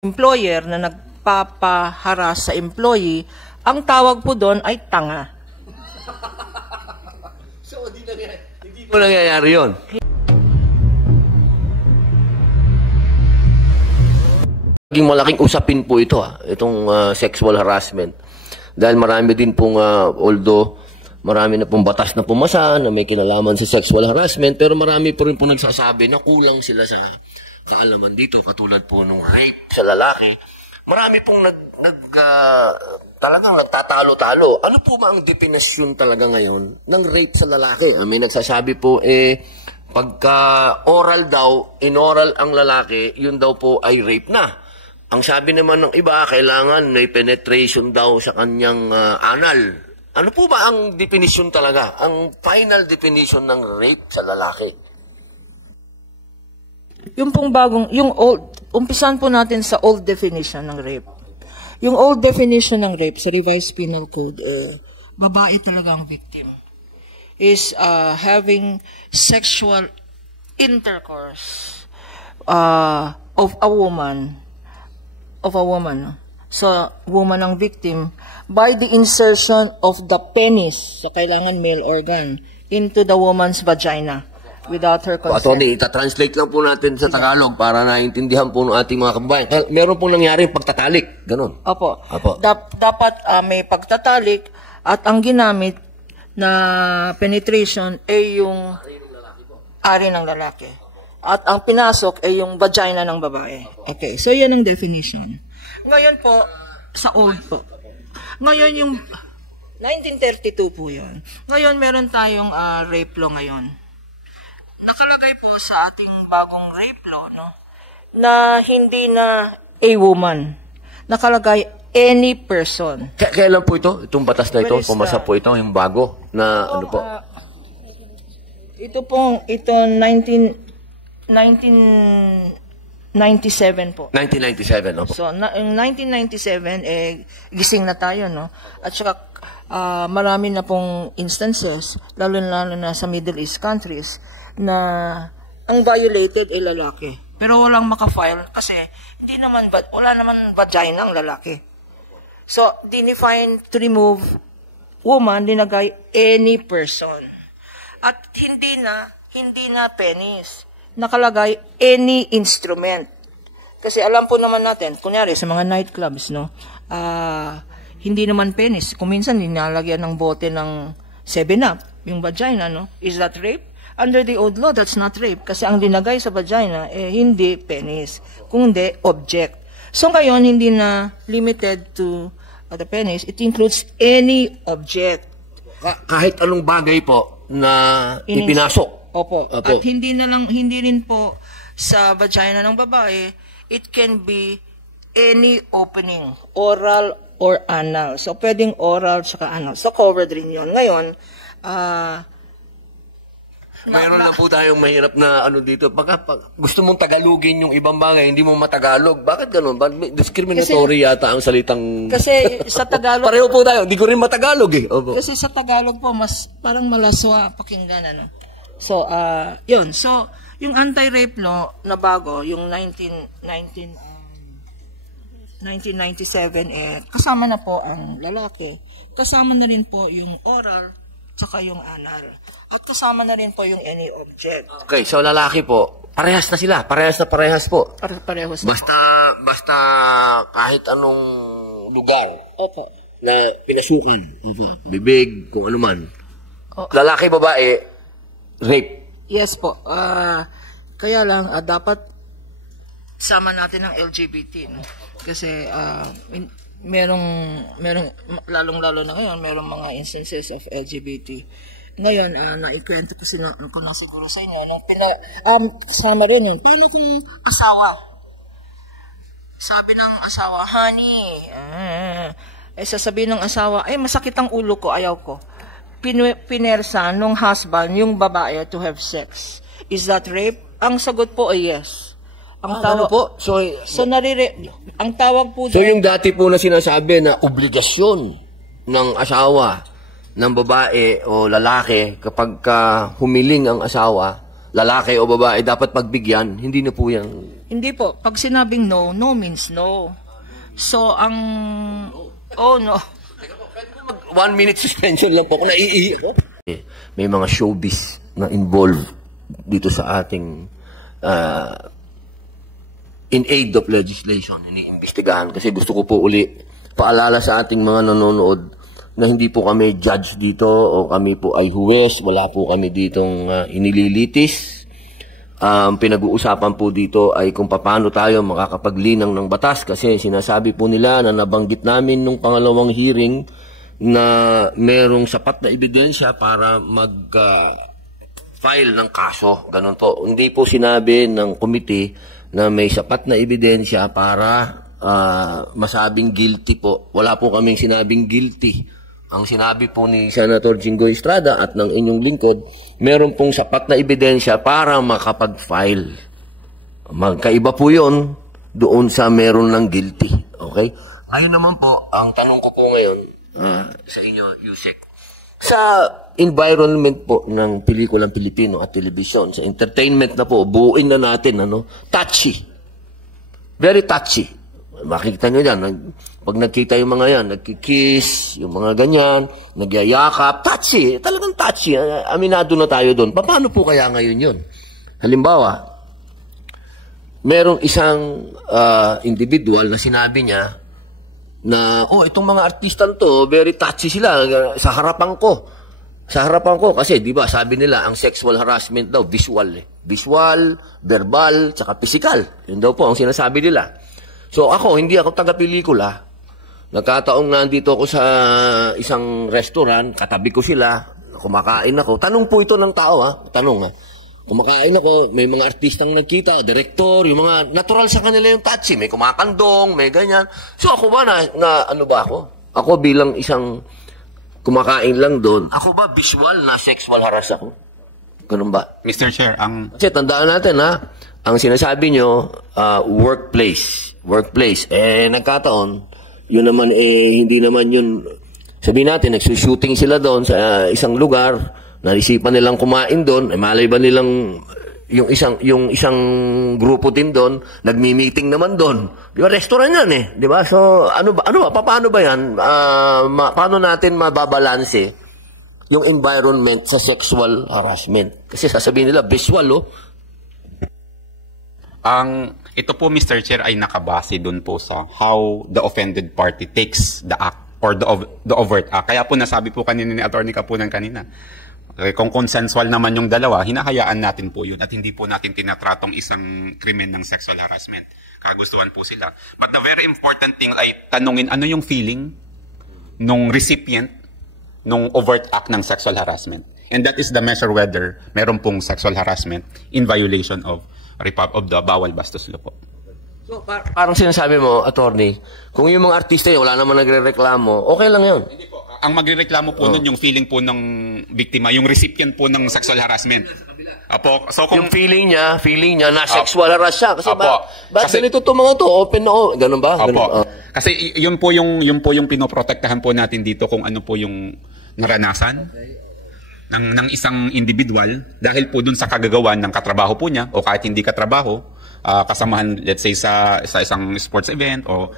employer na nagpapaharas sa employee, ang tawag po doon ay tanga. So, hindi po nangyayari yun. Naging malaking usapin po ito, itong sexual harassment. Dahil marami din pong, although marami na pong batas na pumasa na may kinalaman sa sexual harassment, pero marami po rin pong nagsasabi na kulang sila sa kaalaman dito, katulad po nung rape sa lalaki. Marami pong talagang nagtatalo-talo. Ano po ba ang definisyon talaga ngayon ng rape sa lalaki? May nagsasabi po, pagka oral daw, inoral ang lalaki, yun daw po ay rape na. Ang sabi naman ng iba, kailangan may penetration daw sa kanyang anal. Ano po ba ang definisyon talaga? Ang final definition ng rape sa lalaki? Yung pong bagong, yung old, umpisan po natin sa old definition ng rape. Yung old definition ng rape sa Revised Penal Code, babae talaga ang victim. Is having sexual intercourse of a woman. So, woman ang victim by the insertion of the penis, so kailangan male organ, into the woman's vagina. Without her consent. Attorney, ita-translate lang po natin sa Tagalog para naintindihan po ng ating mga kababayan. Meron pong nangyari pagtatalik, ganun. Opo. Dapat may pagtatalik at ang ginamit na penetration ay yung ari ng lalaki. At ang pinasok ay yung vagina ng babae. Okay, so yan ang definition. Ngayon po, sa old po. Ngayon yung 1932 po yun. Ngayon meron tayong rape law ngayon. Nakalagay po sa ating bagong rape law, no, na hindi na a woman. Nakalagay any person. Kailan po ito? Itong batas na ito? Pumasa po ito, yung bago na ano po? Ito pong, 1997 po. 1997, no? So, in 1997, gising na tayo, no? At saka, marami na pong instances, lalo na sa Middle East countries, na ang violated ay lalaki. Pero walang makafile kasi wala naman vagina ang lalaki. So, dinefine to remove woman, dinagay any person. At hindi na penis. Nakalagay any instrument. Kasi alam po naman natin, kunyari sa mga nightclubs, no, hindi naman penis. Kung minsan nilalagyan ng bote ng 7-Up, yung vagina, no? Is that rape? Under the old law, that's not rape. Kasi ang dinagay sa vagina, hindi penis, kundi object. So ngayon, hindi na limited to the penis. It includes any object. Kahit anong bagay po na ipinasok. Opo. At hindi rin po sa vagina ng babae, it can be any opening, oral or anal. So pwedeng oral saka anal. So covered rin yun. Ngayon, mayroon na po tayong mahirap na ano dito. Pag gusto mong Tagalogin yung ibang bagay, hindi mo matagalog. Bakit ganun? Discriminatory yata ang salitang... Kasi sa Tagalog... Pareho po tayo. Hindi ko rin matagalog eh. Opo. Kasi sa Tagalog po, mas parang malaswa pakinggan, ano. So, yun. So, yung anti-rape law na bago, yung 1997, kasama na po ang lalaki. Kasama na rin po yung oral, saka yung anal. At kasama na rin po yung any object. Okay, so lalaki po, parehas na sila. Parehas po. Parehas na basta kahit anong lugar. Opo. Na pinasukan. Opo. Bibig, kung ano man. Lalaki, babae, rape. Yes po. Kaya lang, dapat sama natin ang LGBT. No? Kasi merong lalong-lalo na ngayon, merong mga instances of LGBT. Ngayon, naikwento ko na siguro sa inyo, kasama rin yun. Paano kung asawa? Sabi ng asawa, honey, sasabihin ng asawa, masakit ang ulo ko, ayaw ko. Pinersa nung husband, yung babae to have sex. Is that rape? Ang sagot po ay yes. Ang tawag po? ang tawag po So yung dati po na sinasabi na obligasyon ng asawa ng babae o lalaki kapag humiling ang asawa, lalaki o babae, dapat pagbigyan, hindi na po yan Hindi po. Pag sinabing no, no means no. So, oh, no. 1 minute suspension lang po ako, naiihi ako. May mga showbiz na involved dito sa ating in aid of legislation, iniimbestigahan. Kasi gusto ko po uli paalala sa ating mga nanonood na hindi po kami judge dito o kami po ay huwes, wala po kami ditong inililitis. Pinag-uusapan po dito ay kung paano tayo makakapaglinang ng batas kasi sinasabi po nila na nabanggit namin nung pangalawang hearing na merong sapat na ebidensya para mag-file ng kaso. Ganun po. Hindi po sinabi ng committee na may sapat na ebidensya para masabing guilty po. Wala po kaming sinabing guilty. Ang sinabi po ni Senator Jinggoy Estrada at ng inyong lingkod, meron pong sapat na ebidensya para makapag-file. Magkaiba po yun doon sa meron ng guilty. Okay? Ngayon naman po, ang tanong ko po ngayon sa inyo, Yusek. Sa environment po ng pelikulang Pilipino at telebisyon, sa entertainment na po, buuin na natin, touchy. Very touchy. Makikita nyo yan, pag nagkita yung mga yan, nagkikiss, yung mga ganyan, nagyayakap, touchy, talagang touchy. Aminado na tayo doon. Paano po kaya ngayon yun? Halimbawa, merong isang individual na sinabi niya na, itong mga artistan to, very touchy sila sa harapan ko. Sa harapan ko, kasi di ba sabi nila, ang sexual harassment daw, visual. Visual, verbal, tsaka physical. Yun daw po ang sinasabi nila. So ako, hindi ako taga-pelikula. Nagkataong nandito ako sa isang restaurant, katabi ko sila, kumakain ako. Tanong po ito ng tao, tanong. Kumakain ako, may mga artistang nagkita, direktor, yung mga natural sa kanila yung touchy, may kumakandong, may ganyan. So ako ba, ano ba ako? Ako bilang isang kumakain lang doon, ako ba visual na sexual harass ako? Ganun ba? Mr. Chair, Kasi tandaan natin ang sinasabi nyo, workplace. Nagkataon, yun naman hindi naman yun, sabihin natin, nagsushooting sila doon sa isang lugar, narisipan nilang kumain doon, malay ba nilang yung isang grupo din doon, nagmi-meeting naman doon. Di ba, restaurant yan di ba? So, paano ba yan? Paano natin mababalanse yung environment sa sexual harassment? Kasi sasabihin nila, visual, ito po, Mr. Chair, ay nakabase dun po sa how the offended party takes the act or the overt act. Kaya po nasabi po kanina ni Attorney Kapunan kanina, kung consensual naman yung dalawa, hinahayaan natin po yun at hindi po natin tinatratong isang krimen ng sexual harassment. Kagustuhan po sila. But the very important thing ay tanungin ano yung feeling nung recipient nung overt act ng sexual harassment. And that is the measure whether meron pong sexual harassment in violation of the bawal bastos law po. So, parang sinasabi mo, attorney, kung yung mga artista yun, wala naman nagre-reklamo, okay lang yun. Hindi po. Ang magre-reklamo po nun yung feeling po ng biktima, yung recipient po ng sexual harassment. Apo, so kung yung feeling niya na sexual harass siya. Kasi kasi ganito to mga to, open na ganun ba? Ganun, kasi yun po yung pinoprotektahan po natin dito kung ano po yung naranasan ng isang individual dahil po dun sa kagagawan ng katrabaho po niya o kahit hindi katrabaho, kasamahan let's say sa isang sports event o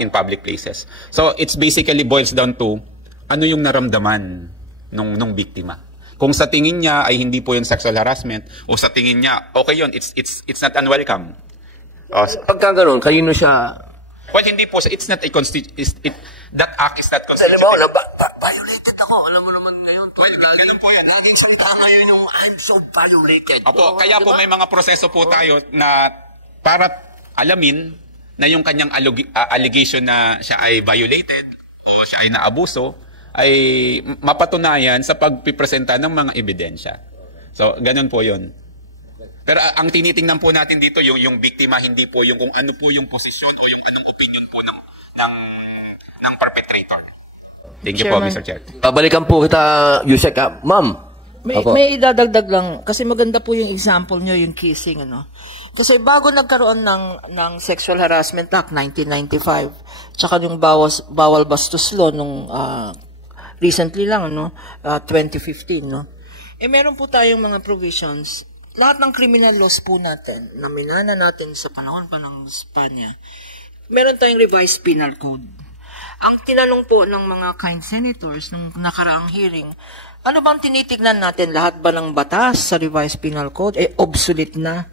in public places. So it's basically boils down to ano yung naramdaman nung biktima. Kung sa tingin niya ay hindi po yung sexual harassment o sa tingin niya okay yun, it's not unwelcome. Pagka gano'n, kayo na siya. Well, hindi po, it's not a that act is not constitutional. Alam mo, violated ako. Alam mo naman ngayon. Well, ganun po yan. Laging salita ngayon yung I'm so violated. Opo, kaya po may mga proseso po tayo na para alamin na yung kanyang allegation na siya ay violated o siya ay naabuso ay mapatunayan sa pagpipresenta ng mga ebidensya. So, ganun po yun. Pero ang tinitingnan po natin dito, yung biktima, hindi po yung kung ano po yung posisyon o yung anong opinion po ng perpetrator. Thank you po, Mr. Chair. Babalikan po kita, Yusek. Ma'am. May idadagdag lang, kasi maganda po yung example nyo, yung kissing, Kasi bago nagkaroon ng Sexual Harassment Act, 1995, tsaka yung bawal bastos law nung recently lang, 2015, meron po tayong mga provisions lahat ng criminal laws po natin, na minana natin sa panahon pa ng Espanya, meron tayong revised penal code. Ang tinanong po ng mga kind senators nung nakaraang hearing, ano bang tinitignan natin? Lahat ba ng batas sa revised penal code obsolete na?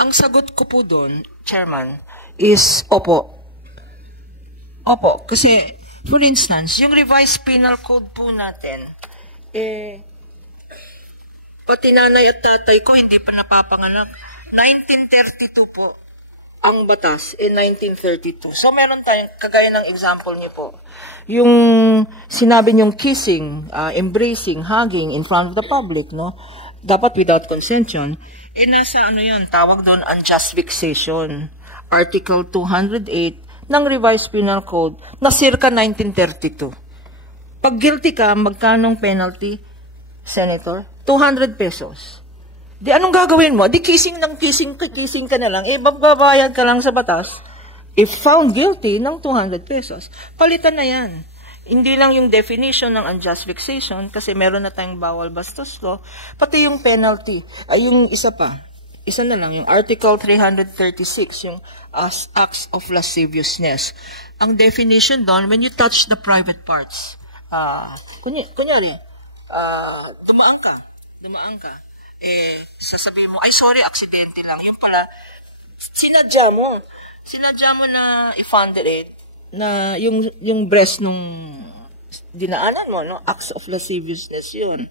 Ang sagot ko po doon, Chairman, is opo. Opo, kasi for instance, yung revised penal code po natin, pati nanay at tatay ko hindi pa napapanganak. 1932 po ang batas, 1932. So, meron tayong, kagaya ng example niyo po, yung sinabi niyong kissing, embracing, hugging in front of the public, no? Dapat without consent yun. Nasa ano yun, tawag doon, unjust vexation. Article 208 ng Revised Penal Code na circa 1932. Pag guilty ka, magkanong penalty, Senator? 200 pesos. Di anong gagawin mo? Di kissing ka na lang. Babayad ka lang sa batas. If found guilty, ng 200 pesos. Palitan na yan. Hindi lang yung definition ng unjust vexation, kasi meron na tayong bawal bastos law, pati yung penalty. Ay, yung isa pa. Isa na lang, yung Article 336, yung acts of lasciviousness. Ang definition doon, when you touch the private parts, kunyari, dumaan ka, sasabihin mo, ay sorry, aksidente lang. Yung pala, sinadya mo na i-funded it, na yung breast nung dinaanan mo, no? Acts of lasciviousness yun.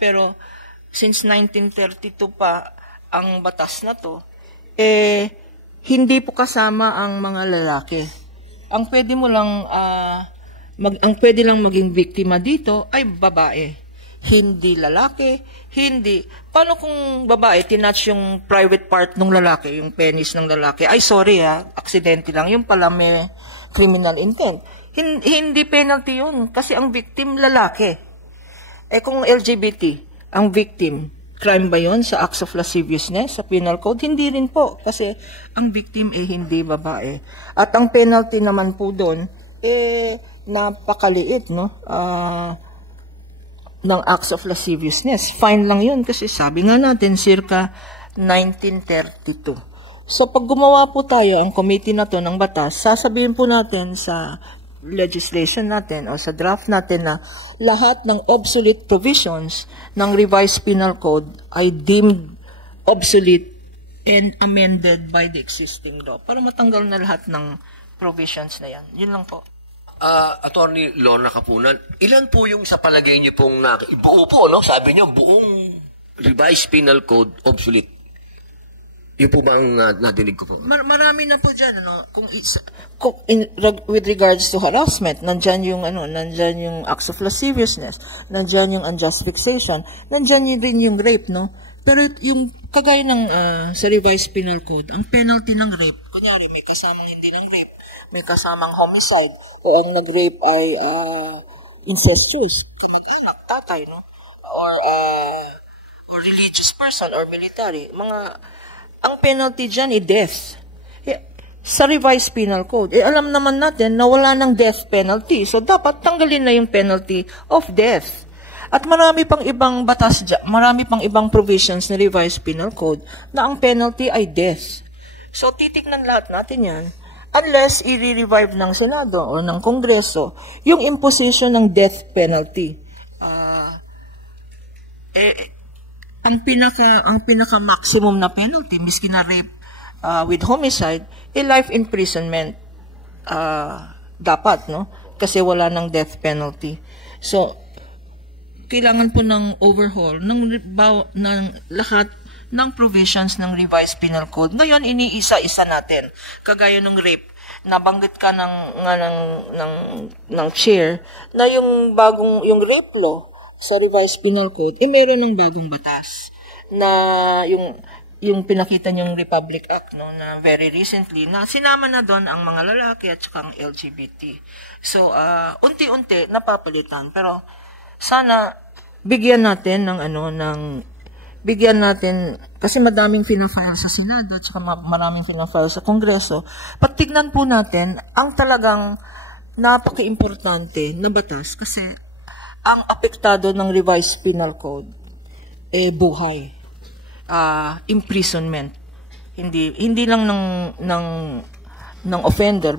Pero, since 1932 pa, ang batas na to, hindi po kasama ang mga lalaki. Ang pwede mo lang, ang pwede lang maging biktima dito ay babae. Hindi lalaki, hindi. Paano kung babae, tinatch yung private part ng lalaki, yung penis ng lalaki? Ay, sorry aksidente lang. Yung pala may criminal intent. Hindi penalty yun, kasi ang victim lalaki. Kung LGBT, ang victim, crime ba yun sa acts of lasciviousness sa penal code? Hindi rin po, kasi ang victim hindi babae. At ang penalty naman po doon, napakaliit, no? Ng acts of lasciviousness. Fine lang yun, kasi sabi nga natin, circa 1932. So, pag gumawa po tayo, ang committee na to ng batas, sasabihin po natin sa legislation natin o sa draft natin na lahat ng obsolete provisions ng revised penal code ay deemed obsolete and amended by the existing law para matanggal na lahat ng provisions na yan. Yun lang po. Attorney Lorna Kapunan, ilan po yung sa palagay niyo pong buo po, no? Sabi niyo, buong revised penal code obsolete. Yun po ba ang nadinig ko po? Marami na po dyan, ano? With regards to harassment, nandyan yung acts of lasciviousness, nandyan yung unjust vexation, nandyan rin yung rape, no? Pero yung kagaya ng sa revised penal code, ang penalty ng rape, kunyari may kasamang hindi ng rape, may kasamang homicide, o ang nag-rape ay incestuous, tatay, no? Or religious person or military. Ang penalty dyan death. Sa revised penal code, alam naman natin na wala ng death penalty. So, dapat tanggalin na yung penalty of death. At marami pang ibang batas dyan, marami pang ibang provisions na revised penal code na ang penalty ay death. So, titignan lahat natin yan. Unless i-revive ng Senado o ng Kongreso yung imposition ng death penalty. Ang pinaka maximum na penalty, miski na rape with homicide, life imprisonment dapat, no? Kasi wala ng death penalty. So, kailangan po ng overhaul ng lahat ng provisions ng revised penal code. Ngayon, iniisa-isa natin. Kagaya ng rape, nabanggit ka ng chair na yung rape law sa revised penal code, meron ng bagong batas na yung pinakita niyong Republic Act, no, na very recently, na sinama na doon ang mga lalaki at saka ang LGBT. So, unti-unti napapalitan. Pero, sana, bigyan natin kasi madaming pinafile sa Senado at saka maraming pinafile sa Kongreso. Patignan po natin ang talagang napaka-importante na batas kasi ang apektado ng revised penal code, buhay. imprisonment. Hindi lang ng offender,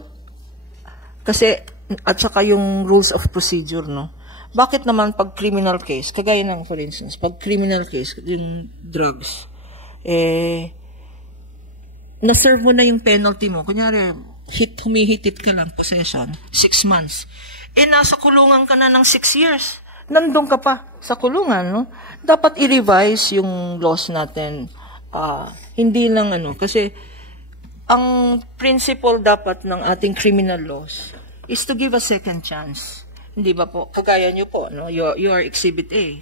kasi at saka yung rules of procedure, no. Bakit naman pag criminal case, kagaya ng for instance, pag criminal case yung drugs, na-serve mo na yung penalty mo, kunyari humihitit ka lang, possession, 6 months, nasa kulungan ka na ng 6 years, nandun ka pa sa kulungan, no. Dapat i-revise yung laws natin. Hindi lang kasi ang principle dapat ng ating criminal laws is to give a second chance. Hindi ba po? Kagaya nyo po, no? You are Exhibit A.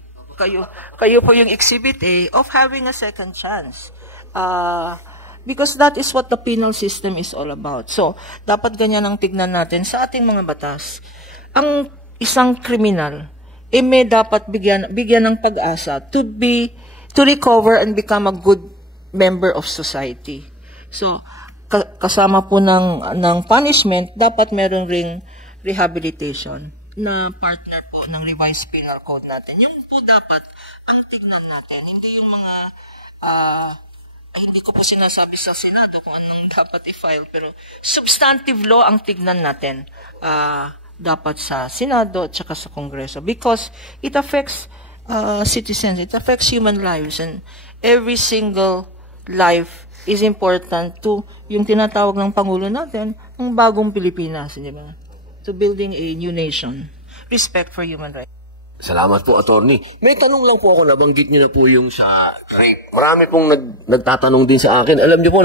Kayo po yung Exhibit A of having a second chance. Because that is what the penal system is all about. So, dapat ganyan ang tignan natin sa ating mga batas. Ang isang kriminal, may dapat bigyan ng pag-asa to recover and become a good member of society. So, kasama po ng punishment, dapat meron ring rehabilitation na partner po ng revised penal code natin. Yung po dapat ang tignan natin, hindi yung mga hindi ko po sinasabi sa Senado kung anong dapat i-file, pero substantive law ang tignan natin dapat sa Senado at saka sa Kongreso, because it affects citizens, it affects human lives, and every single life is important to yung tinatawag ng Pangulo natin, ang bagong Pilipinas, di ba? To building a new nation. Respect for human rights. Salamat po, attorney. May tanong lang po ako, nabanggit niyo na po yung sa rape. Marami pong nagtatanong din sa akin. Alam niyo po,